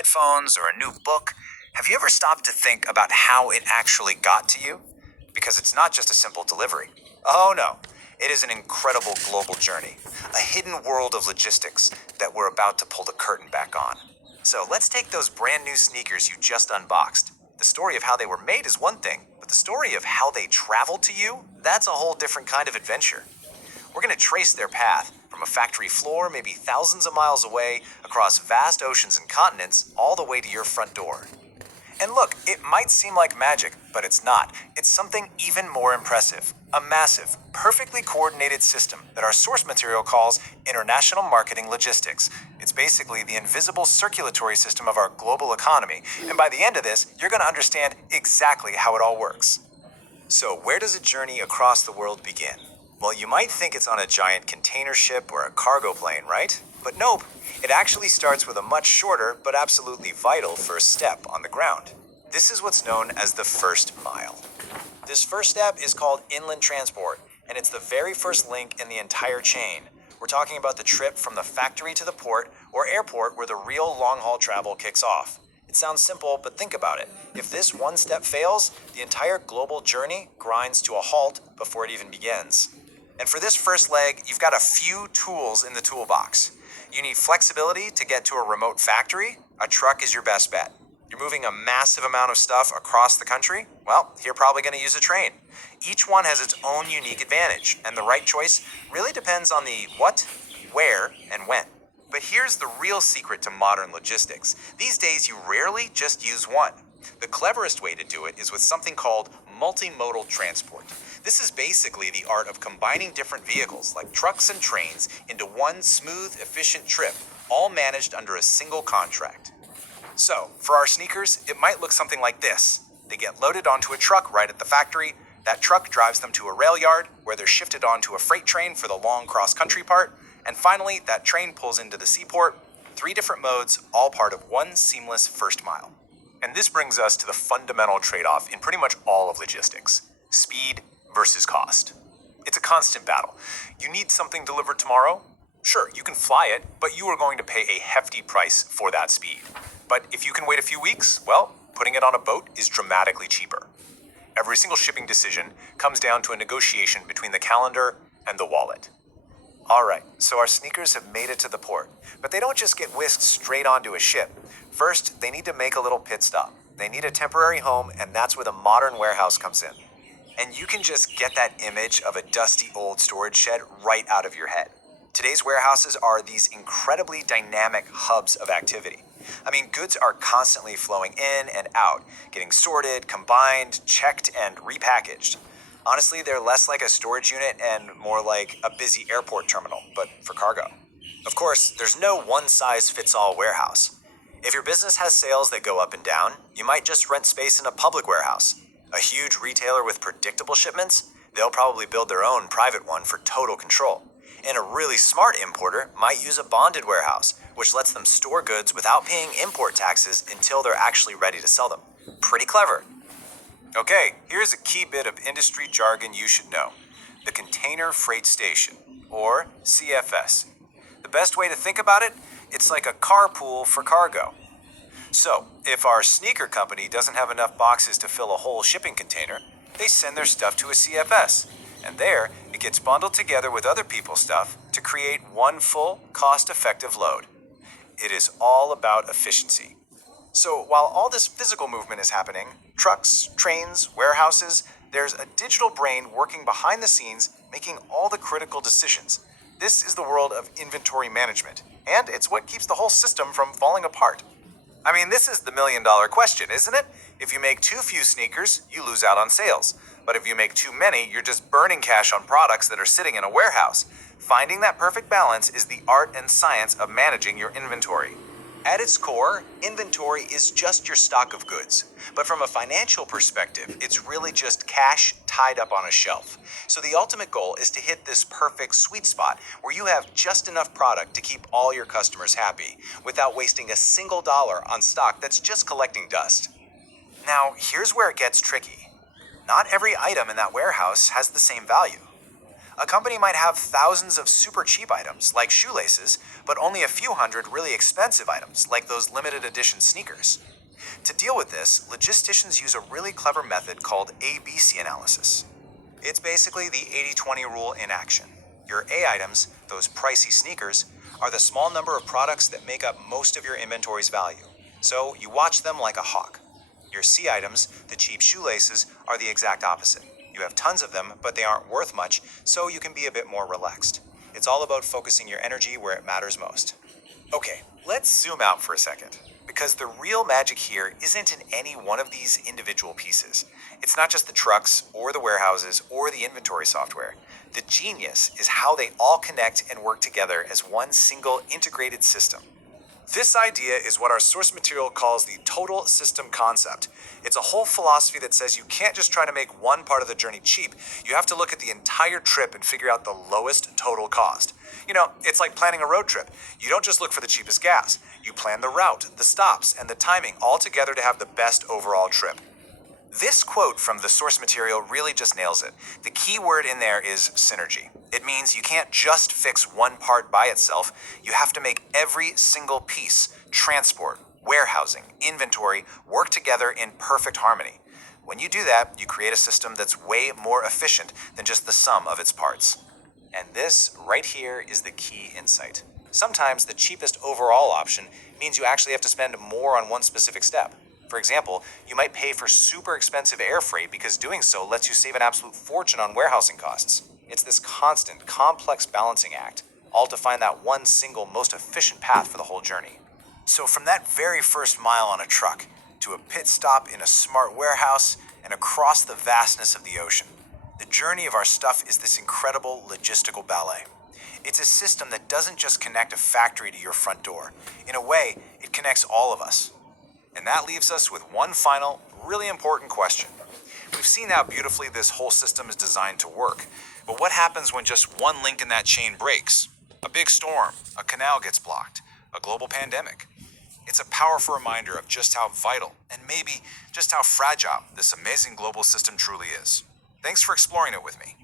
headphones or a new book, have you ever stopped to think about how it actually got to you? Because it's not just a simple delivery. Oh no, it is an incredible global journey, a hidden world of logistics that we're about to pull the curtain back on. So let's take those brand new sneakers you just unboxed. The story of how they were made is one thing, but the story of how they traveled to you, that's a whole different kind of adventure. We're going to trace their path from a factory floor, maybe thousands of miles away, across vast oceans and continents, all the way to your front door. And look, it might seem like magic, but it's not. It's something even more impressive. A massive, perfectly coordinated system that our source material calls international marketing logistics. It's basically the invisible circulatory system of our global economy. And by the end of this, you're going to understand exactly how it all works. So where does a journey across the world begin? Well, you might think it's on a giant container ship or a cargo plane, right? But nope, it actually starts with a much shorter but absolutely vital first step on the ground. This is what's known as the first mile. This first step is called inland transport, and it's the very first link in the entire chain. We're talking about the trip from the factory to the port or airport where the real long-haul travel kicks off. It sounds simple, but think about it. If this one step fails, the entire global journey grinds to a halt before it even begins. And for this first leg, you've got a few tools in the toolbox. You need flexibility to get to a remote factory. A truck is your best bet. You're moving a massive amount of stuff across the country? Well, you're probably going to use a train. Each one has its own unique advantage, and the right choice really depends on the what, where, and when. But here's the real secret to modern logistics. These days, you rarely just use one. The cleverest way to do it is with something called multimodal transport. This is basically the art of combining different vehicles like trucks and trains into one smooth, efficient trip, all managed under a single contract. So, for our sneakers, it might look something like this. They get loaded onto a truck right at the factory. That truck drives them to a rail yard where they're shifted onto a freight train for the long cross-country part. And finally, that train pulls into the seaport. 3 different modes, all part of one seamless first mile. And this brings us to the fundamental trade-off in pretty much all of logistics: speed versus cost. It's a constant battle. You need something delivered tomorrow? Sure, you can fly it, but you are going to pay a hefty price for that speed. But if you can wait a few weeks, well, putting it on a boat is dramatically cheaper. Every single shipping decision comes down to a negotiation between the calendar and the wallet. All right, so our sneakers have made it to the port, but they don't just get whisked straight onto a ship. First, they need to make a little pit stop. They need a temporary home, and that's where the modern warehouse comes in. And you can just get that image of a dusty old storage shed right out of your head. Today's warehouses are these incredibly dynamic hubs of activity. I mean, goods are constantly flowing in and out, getting sorted, combined, checked, and repackaged. Honestly, they're less like a storage unit and more like a busy airport terminal, but for cargo. Of course, there's no one-size-fits-all warehouse. If your business has sales that go up and down, you might just rent space in a public warehouse. A huge retailer with predictable shipments, they'll probably build their own private one for total control. And a really smart importer might use a bonded warehouse, which lets them store goods without paying import taxes until they're actually ready to sell them. Pretty clever. Okay, here's a key bit of industry jargon you should know: the Container Freight Station, or CFS. The best way to think about it, it's like a carpool for cargo. So, if our sneaker company doesn't have enough boxes to fill a whole shipping container, they send their stuff to a CFS. And there, it gets bundled together with other people's stuff to create one full, cost-effective load. It is all about efficiency. So while all this physical movement is happening, trucks, trains, warehouses, there's a digital brain working behind the scenes, making all the critical decisions. This is the world of inventory management, and it's what keeps the whole system from falling apart. I mean, this is the million-dollar question, isn't it? If you make too few sneakers, you lose out on sales. But if you make too many, you're just burning cash on products that are sitting in a warehouse. Finding that perfect balance is the art and science of managing your inventory. At its core, inventory is just your stock of goods. But from a financial perspective, it's really just cash tied up on a shelf. So the ultimate goal is to hit this perfect sweet spot where you have just enough product to keep all your customers happy without wasting a single dollar on stock that's just collecting dust. Now, here's where it gets tricky. Not every item in that warehouse has the same value. A company might have thousands of super cheap items, like shoelaces, but only a few hundred really expensive items, like those limited edition sneakers. To deal with this, logisticians use a really clever method called ABC analysis. It's basically the 80-20 rule in action. Your A items, those pricey sneakers, are the small number of products that make up most of your inventory's value. So you watch them like a hawk. Your C items, the cheap shoelaces, are the exact opposite. You have tons of them, but they aren't worth much, so you can be a bit more relaxed. It's all about focusing your energy where it matters most. Okay, let's zoom out for a second, because the real magic here isn't in any one of these individual pieces. It's not just the trucks, or the warehouses, or the inventory software. The genius is how they all connect and work together as one single integrated system. This idea is what our source material calls the total system concept. It's a whole philosophy that says you can't just try to make one part of the journey cheap. You have to look at the entire trip and figure out the lowest total cost. It's like planning a road trip. You don't just look for the cheapest gas. You plan the route, the stops, and the timing all together to have the best overall trip. This quote from the source material really just nails it. The key word in there is synergy. It means you can't just fix one part by itself. You have to make every single piece, transport, warehousing, inventory, work together in perfect harmony. When you do that, you create a system that's way more efficient than just the sum of its parts. And this right here is the key insight. Sometimes the cheapest overall option means you actually have to spend more on one specific step. For example, you might pay for super expensive air freight because doing so lets you save an absolute fortune on warehousing costs. It's this constant, complex balancing act, all to find that one single, most efficient path for the whole journey. So from that very first mile on a truck, to a pit stop in a smart warehouse, and across the vastness of the ocean, the journey of our stuff is this incredible logistical ballet. It's a system that doesn't just connect a factory to your front door. In a way, it connects all of us. And that leaves us with one final, really important question. We've seen how beautifully this whole system is designed to work. But what happens when just one link in that chain breaks? A big storm, a canal gets blocked, a global pandemic. It's a powerful reminder of just how vital, and maybe just how fragile, this amazing global system truly is. Thanks for exploring it with me.